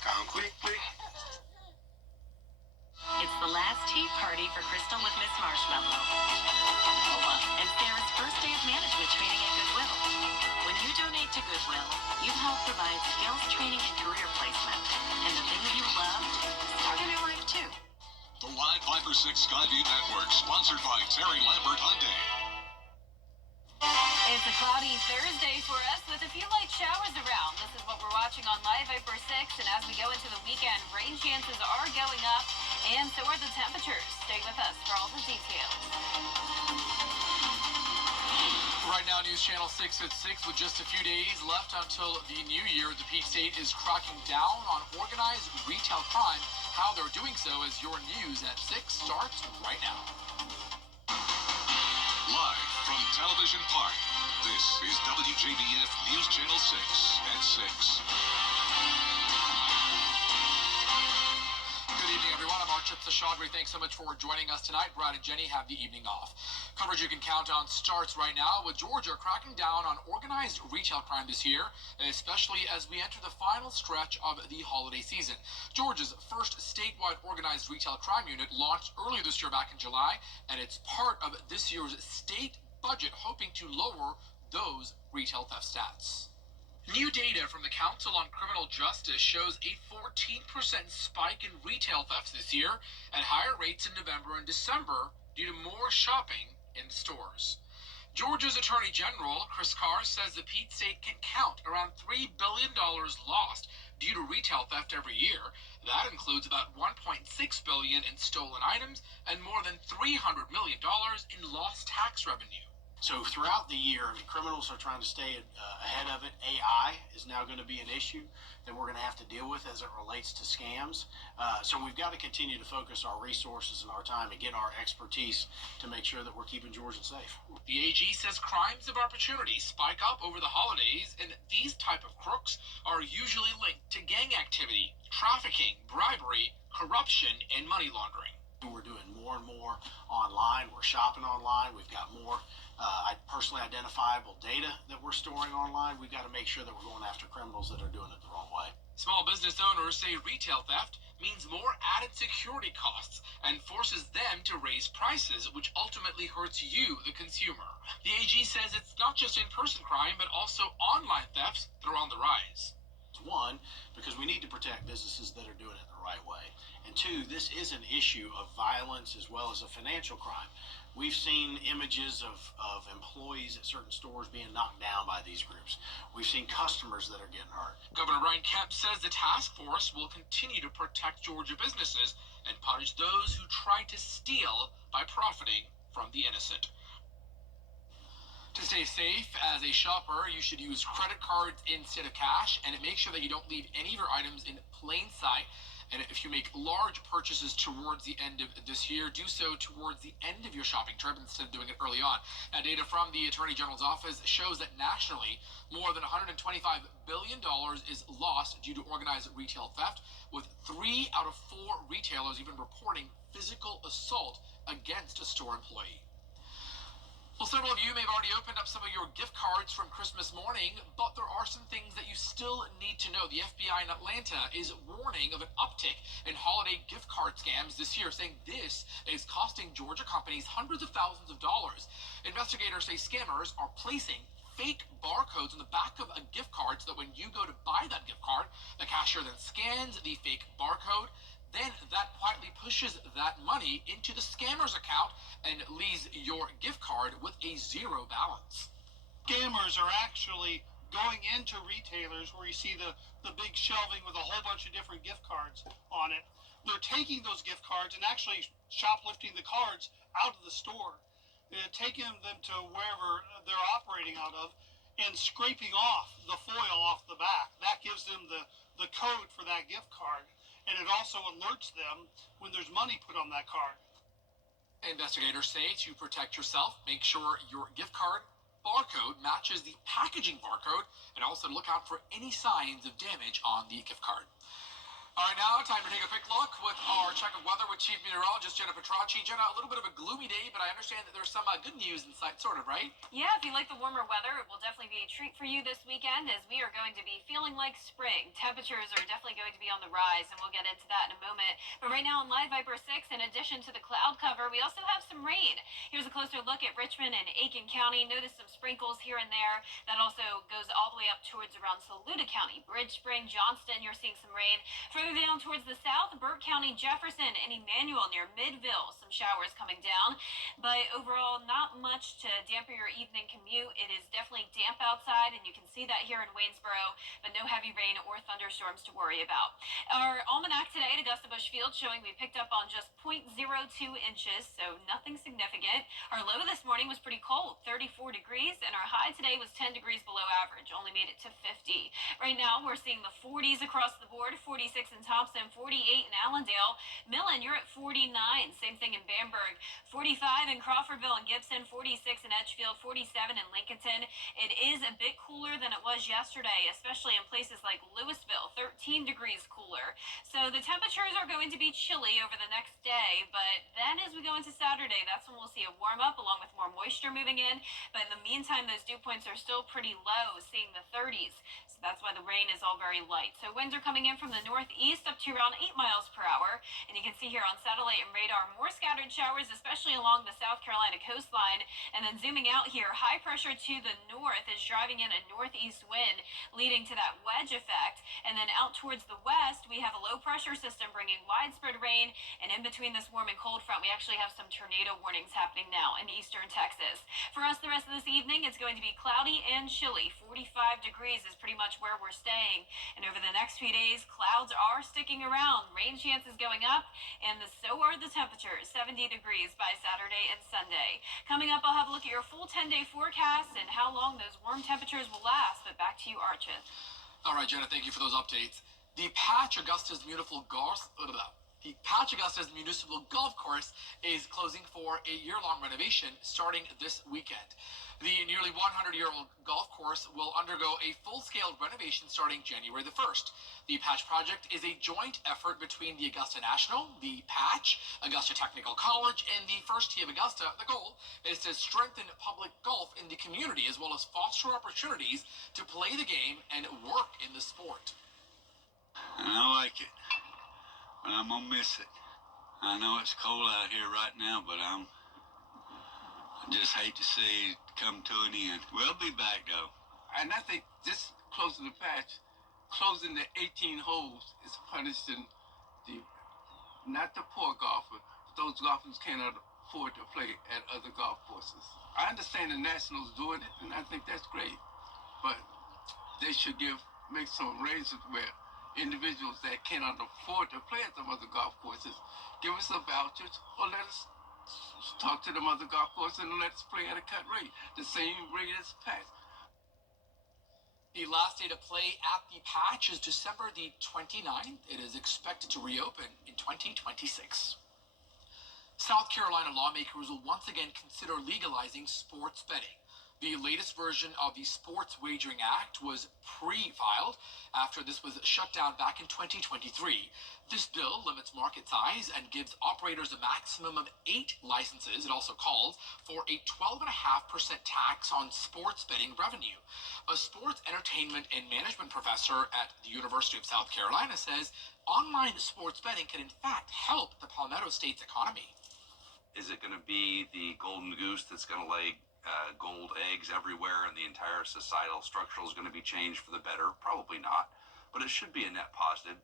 Count quickly. It's the last tea party for Crystal with Miss Marshmallow. And Sarah's first day of management training at Goodwill. When you donate to Goodwill, you help provide skills training and career placement. And the things you loved start in your life too. The Live 5 for 6 Skyview Network, sponsored by Terry Lambert Hyundai. It's a cloudy Thursday for us with a few light showers around. This is what we're watching on Live 5 for 6. And as we go into the weekend, rain chances are going up, and so are the temperatures. Stay with us for all the details. Right now, News Channel 6 at 6 with just a few days left until the new year. The Peach State is cracking down on organized retail crime. How they're doing so as your news at 6 starts right now. Live from Television Park, this is WJBF News Channel 6 at 6. Good evening, everyone. I'm Archip Sashadri. Thanks so much for joining us tonight. Brad and Jenny have the evening off. Coverage you can count on starts right now with Georgia cracking down on organized retail crime this year, especially as we enter the final stretch of the holiday season. Georgia's first statewide organized retail crime unit launched earlier this year back in July, and it's part of this year's state budget, hoping to lower those retail theft stats. New data from the Council on Criminal Justice shows a 14% spike in retail thefts this year at higher rates in November and December due to more shopping in stores. Georgia's Attorney General, Chris Carr, says the Peach State can count around $3 billion lost due to retail theft every year. That includes about $1.6 billion in stolen items and more than $300 million in lost tax revenue. So throughout the year, criminals are trying to stay ahead of it. AI is now going to be an issue that we're going to have to deal with as it relates to scams. So we've got to continue to focus our resources and our time and get our expertise to make sure that we're keeping Georgia safe. The AG says crimes of opportunity spike up over the holidays, and these type of crooks are usually linked to gang activity, trafficking, bribery, corruption, and money laundering. We're doing more and more online. We're shopping online. We've got more personally identifiable data that we're storing online. We've got to make sure that we're going after criminals that are doing it the wrong way. Small business owners say retail theft means more added security costs and forces them to raise prices, which ultimately hurts you, the consumer. The AG says it's not just in-person crime, but also online thefts that are on the rise. One, because we need to protect businesses that are doing it the right way. And two, this is an issue of violence as well as a financial crime. We've seen images of employees at certain stores being knocked down by these groups. We've seen customers that are getting hurt. Governor Brian Kemp says the task force will continue to protect Georgia businesses and punish those who try to steal by profiting from the innocent. To stay safe as a shopper, you should use credit cards instead of cash, and make sure that you don't leave any of your items in plain sight. And if you make large purchases towards the end of this year, do so towards the end of your shopping trip instead of doing it early on. Now, data from the Attorney General's office shows that nationally, more than $125 billion is lost due to organized retail theft, with 3 out of 4 retailers even reporting physical assault against a store employee. Well, several of you may have already opened up some of your gift cards from Christmas morning, but there are some things that you still need to know. The FBI in Atlanta is warning of an uptick in holiday gift card scams this year, saying this is costing Georgia companies hundreds of thousands of dollars. Investigators say scammers are placing fake barcodes on the back of a gift card so that when you go to buy that gift card, the cashier then scans the fake barcode. Then that quietly pushes that money into the scammer's account and leaves your gift card with a zero balance. Scammers are actually going into retailers where you see the big shelving with a whole bunch of different gift cards on it. They're taking those gift cards and actually shoplifting the cards out of the store. They're taking them to wherever they're operating out of and scraping off the foil off the back. That gives them the code for that gift card. And it also alerts them when there's money put on that card. Investigators say to protect yourself, make sure your gift card barcode matches the packaging barcode, and also look out for any signs of damage on the gift card. All right, now time to take a quick look with our check of weather with Chief Meteorologist Jenna Petracci. Jenna, a little bit of a gloomy day, but I understand that there's some good news in sight, sort of, right? Yeah, if you like the warmer weather, it will definitely be a treat for you this weekend as we are going to be feeling like spring. Temperatures are definitely going to be on the rise, and we'll get into that in a moment. But right now on Live Viper 6, in addition to the cloud cover, we also have some rain. Here's a closer look at Richmond and Aiken County. Notice some sprinkles here and there. That also goes all the way up towards around Saluda County. Bridge Spring, Johnston, you're seeing some rain. Further down towards the south, Burke County, Jefferson, and Emmanuel near Midville, some showers coming down. But overall, not much to dampen your evening commute. It is definitely damp outside, and you can see that here in Waynesboro, but no heavy rain or thunderstorms to worry about. Our almanac today at Augusta Busch Field showing we picked up on just 0.02 inches, so nothing significant. Our low this morning was pretty cold, 34 degrees, and our high today was 10 degrees below average, only made it to 50. Right now, we're seeing the 40s across the board, 46 in Thompson, 48 in Allendale. Millen, you're at 49. Same thing in Bamberg. 45 in Crawfordville and Gibson, 46 in Edgefield, 47 in Lincolnton. It is a bit cooler than it was yesterday, especially in places like Louisville, 13 degrees cooler. So the temperatures are going to be chilly over the next day, but then as we go into Saturday, that's when we'll see a warm up along with more moisture moving in. But in the meantime, those dew points are still pretty low, seeing the 30s. So that's why the rain is all very light. So winds are coming in from the northeast up to around 8 miles per hour. And you can see here on satellite and radar more scattered showers, especially along the South Carolina coastline. And then zooming out here, high pressure to the north is driving in a northeast wind, leading to that wedge effect. And then out towards the west, we have a low pressure system bringing widespread rain. And in between this warm and cold front, we actually have some tornado warnings happening now in eastern Texas. For us, the rest of this evening, it's going to be cloudy and chilly. 45 degrees is pretty much where we're staying. And over the next few days, clouds are sticking around. Rain chances going up, and so are the temperatures. 70 degrees by Saturday and Sunday. Coming up, I'll have a look at your full 10-day forecast and how long those warm temperatures will last. But back to you, Archie. All right, Jenna, thank you for those updates. The Patch Augusta's Municipal Golf Course is closing for a year-long renovation starting this weekend. The nearly 100-year-old golf course will undergo a full-scale renovation starting January the 1st. The Patch project is a joint effort between the Augusta National, the Patch, Augusta Technical College, and the First Tee of Augusta. The goal is to strengthen public golf in the community as well as foster opportunities to play the game and work in the sport. I like it, but I'm gonna miss it. I know it's cold out here right now, but I just hate to see it come to an end. We'll be back though. And I think this closing the patch, closing the 18 holes is punishing not the poor golfer, but those golfers cannot afford to play at other golf courses. I understand the Nationals doing it, and I think that's great, but they should make some arrangements where individuals that cannot afford to play at some other golf courses give us some vouchers, or let us talk to them other golf courses and let us play at a cut rate, the same rate as Patch. The last day to play at the Patch is December the 29th. It is expected to reopen in 2026. South Carolina lawmakers will once again consider legalizing sports betting. The latest version of the Sports Wagering Act was pre-filed after this was shut down back in 2023. This bill limits market size and gives operators a maximum of 8 licenses. It also calls for a 12.5% tax on sports betting revenue. A sports entertainment and management professor at the University of South Carolina says online sports betting can in fact help the Palmetto State's economy. Is it going to be the golden goose that's going to lay gold eggs everywhere and the entire societal structure is going to be changed for the better? Probably not, but it should be a net positive.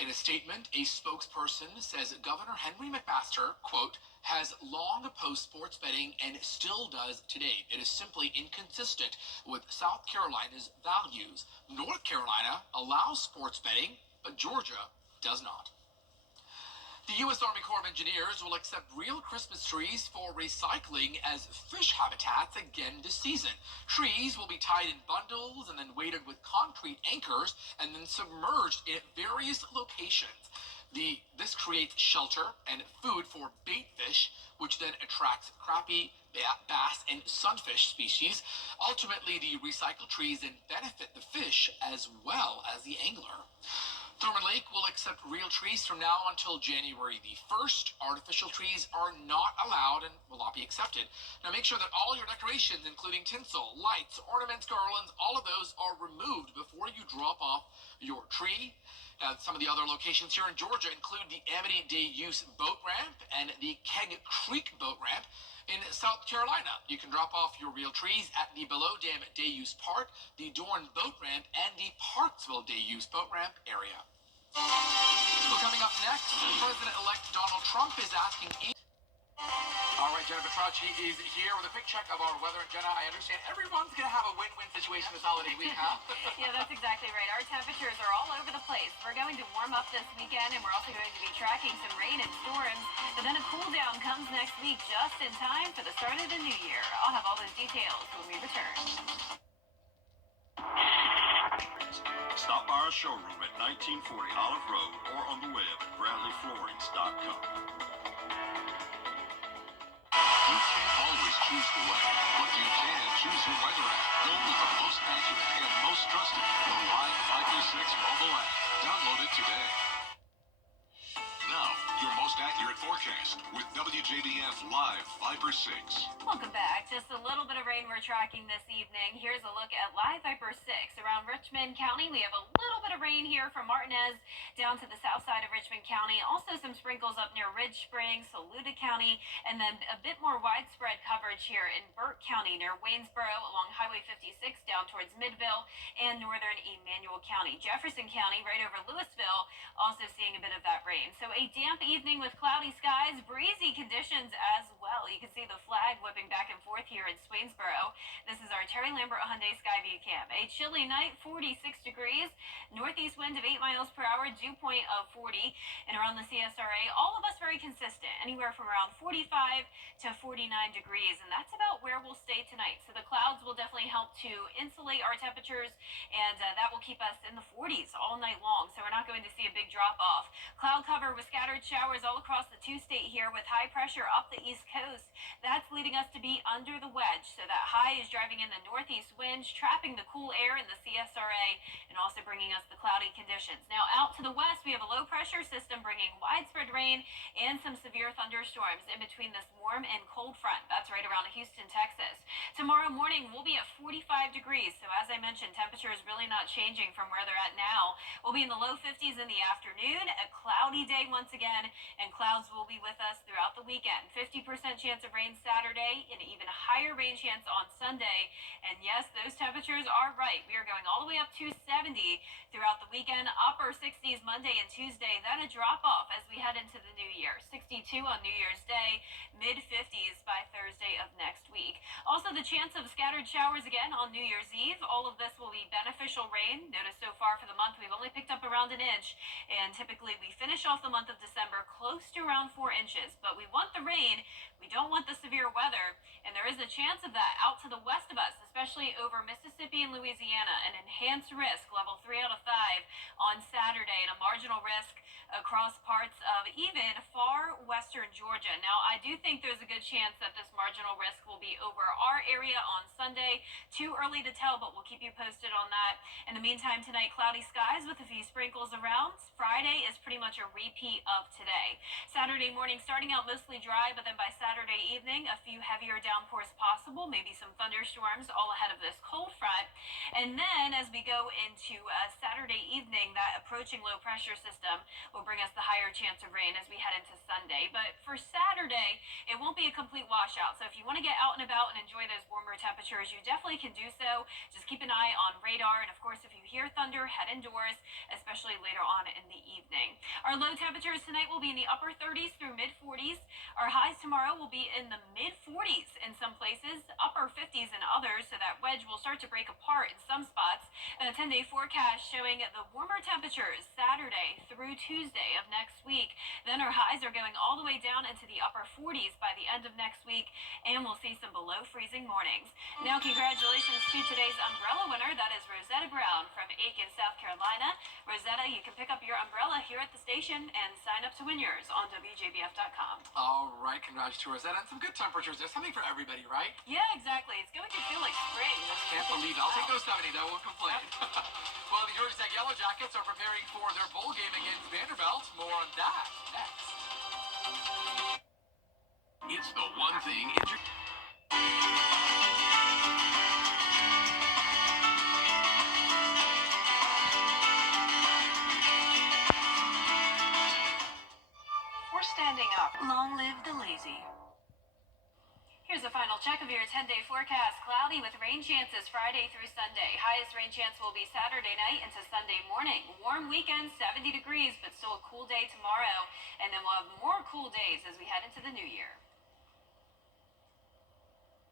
In a statement, a spokesperson says Governor Henry McMaster, quote, has long opposed sports betting and still does today. It is simply inconsistent with South Carolina's values. North Carolina allows sports betting, but Georgia does not. The U.S. Army Corps of Engineers will accept real Christmas trees for recycling as fish habitats again this season. Trees will be tied in bundles and then weighted with concrete anchors and then submerged in various locations. This creates shelter and food for bait fish, which then attracts crappie, bass, and sunfish species. Ultimately, the recycled trees then benefit the fish as well as the angler. Thurman Lake will accept real trees from now until January the 1st. Artificial trees are not allowed and will not be accepted. Now make sure that all your decorations, including tinsel, lights, ornaments, garlands, all of those are removed before you drop off your tree. Some of the other locations here in Georgia include the Amity Day Use Boat Ramp and the Keg Creek Boat Ramp. In South Carolina, you can drop off your real trees at the Below Dam Day Use Park, the Dorn Boat Ramp, and the Parksville Day Use Boat Ramp area. Well, coming up next, President-elect Donald Trump is asking... All right, Jenna Petracci is here with a quick check of our weather. And Jenna, I understand everyone's going to have a win-win situation this holiday week, huh? Yeah, that's exactly right. Our temperatures are all over the place. We're going to warm up this weekend, and we're also going to be tracking some rain and storms. But then a cool down comes next week just in time for the start of the new year. I'll have all those details when we return. Stop by our showroom at 1940 Olive Road or on the web at bradleyfloorings.com. You can't always choose the weather, but you can choose your weather app. Go with the most accurate and most trusted, the Live 536 mobile app. Download it today. Now, your most accurate forecast with WJBF Live 5/6. Welcome back. Just a little bit of rain we're tracking this evening. Here's a look at Live Viper 6 around Richmond County. We have a little bit of rain here from Martinez down to the south side of Richmond County. Also some sprinkles up near Ridge Springs, Saluda County, and then a bit more widespread coverage here in Burke County near Waynesboro along Highway 56 down towards Midville and northern Emmanuel County. Jefferson County right over Louisville also seeing a bit of that rain. So a damp evening with cloudy skies, breezy conditions as well. You can see the flag whipping back and forth here in Swainsboro. This is our Terry Lambert Hyundai Skyview Cam. A chilly night, 46 degrees, northeast wind of 8 miles per hour, dew point of 40, and around the CSRA, all of us very consistent, anywhere from around 45 to 49 degrees, and that's about where we'll stay tonight. So the clouds will definitely help to insulate our temperatures, and that will keep us in the 40s all night long, so we're not going to see a big drop off. Cloud cover with scattered showers all across the two-state here with high pressure up the east coast. That's leading us to be under the wedge, so that high is driving in the northeast winds, trapping the cool air in the CSRA, and also bringing us the cloudy conditions. Now out to the west, we have a low pressure system bringing widespread rain and some severe thunderstorms in between this warm and cold front. That's right around Houston, Texas. Tomorrow morning, we'll be at 45 degrees, so as I mentioned, temperature is really not changing from where they're at now. We'll be in the low 50s in the afternoon, a cloudy day once again, and clouds will be with us throughout the weekend. 50% chance of rain Saturday, and even higher rain chance on Sunday. And yes, those temperatures are right. We are going all the way up to 70 throughout the weekend, upper 60s Monday and Tuesday, then a drop off as we head into the new year. 62 on New Year's Day, mid-50s by Thursday of next week. Also, the chance of scattered showers again on New Year's Eve. All of this will be beneficial rain. Notice so far for the month, we've only picked up around an inch, and typically we finish off the month of December close to around 4 inches. But we want the rain, we don't want the severe weather, and there is a chance of that out to the west of us, especially over Mississippi and Louisiana. An enhanced risk, level 3 out of 5 on Saturday, and a marginal risk across parts of even far western Georgia. Now, I do think there's a good chance that this marginal risk will be over our area on Sunday. Too early to tell, but we'll keep you posted on that. In the meantime, tonight, cloudy skies with a few sprinkles around. Friday is pretty much a repeat of today. Saturday morning starting out mostly dry, but then by Saturday evening, a few heavier downpours possible, maybe some thunderstorms all ahead of this cold front. And then as we go into Saturday evening, that approaching low pressure system will bring us the higher chance of rain as we head into Sunday. But for Saturday, it won't be a complete washout. So if you want to get out and about and enjoy those warmer temperatures, you definitely can do so. Just keep an eye on radar. And of course, if you hear thunder, head indoors, especially later on in the evening. Our low temperatures tonight will be in the upper 30s through mid 40s. Our highs tomorrow will be in the mid 40s in some places, upper 50s in others. So that wedge will start to break apart in some spots. A 10-day forecast showing the warmer temperatures Saturday through Tuesday. Wednesday of next week. Then our highs are going all the way down into the upper 40s by the end of next week, and we'll see some below freezing mornings. Now, congratulations to today's umbrella winner. That is Rosetta Brown from Aiken, South Carolina. Rosetta, you can pick up your umbrella here at the station and sign up to win yours on WJBF.com. All right, congrats to Rosetta. And some good temperatures. There's something for everybody, right? Yeah, exactly. It's going to feel like spring. Can't believe it. I'll take those 70. I won't complain. Well, the Georgia Tech Yellow Jackets are preparing for their bowl game against Vanderbilt. More on that next. It's the one thing We're standing up. Long live the lazy. Here's a final check of your 10-day forecast. Cloudy with rain chances Friday through Sunday. Highest rain chance will be Saturday night into Sunday morning. Warm weekend, 70 degrees, but still a cool day tomorrow. And then we'll have more cool days as we head into the new year.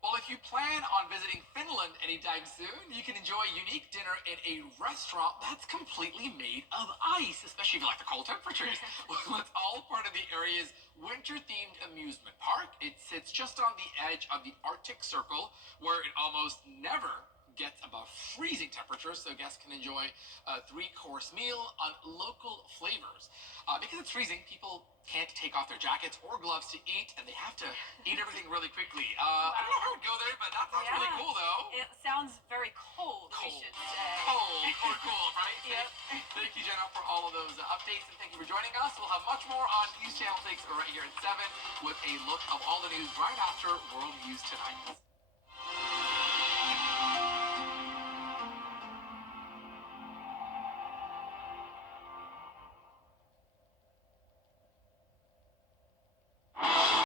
Well, if you plan on visiting Finland anytime soon, you can enjoy a unique dinner in a restaurant that's completely made of ice, especially if you like the cold temperatures. Well, it's all part of the area's winter-themed amusement park. It sits just on the edge of the Arctic Circle, where it almost never gets above freezing temperatures, so guests can enjoy a 3-course meal on local flavors. Because it's freezing, people can't take off their jackets or gloves to eat, and they have to eat everything really quickly. I don't know if I would go there, but that sounds really cool, though. It sounds very cold, we should say. Cold or cool, right? Yep. Thank you, Jenna, for all of those updates, and thank you for joining us. We'll have much more on News Channel 6 right here at 7 with a look of all the news right after World News Tonight.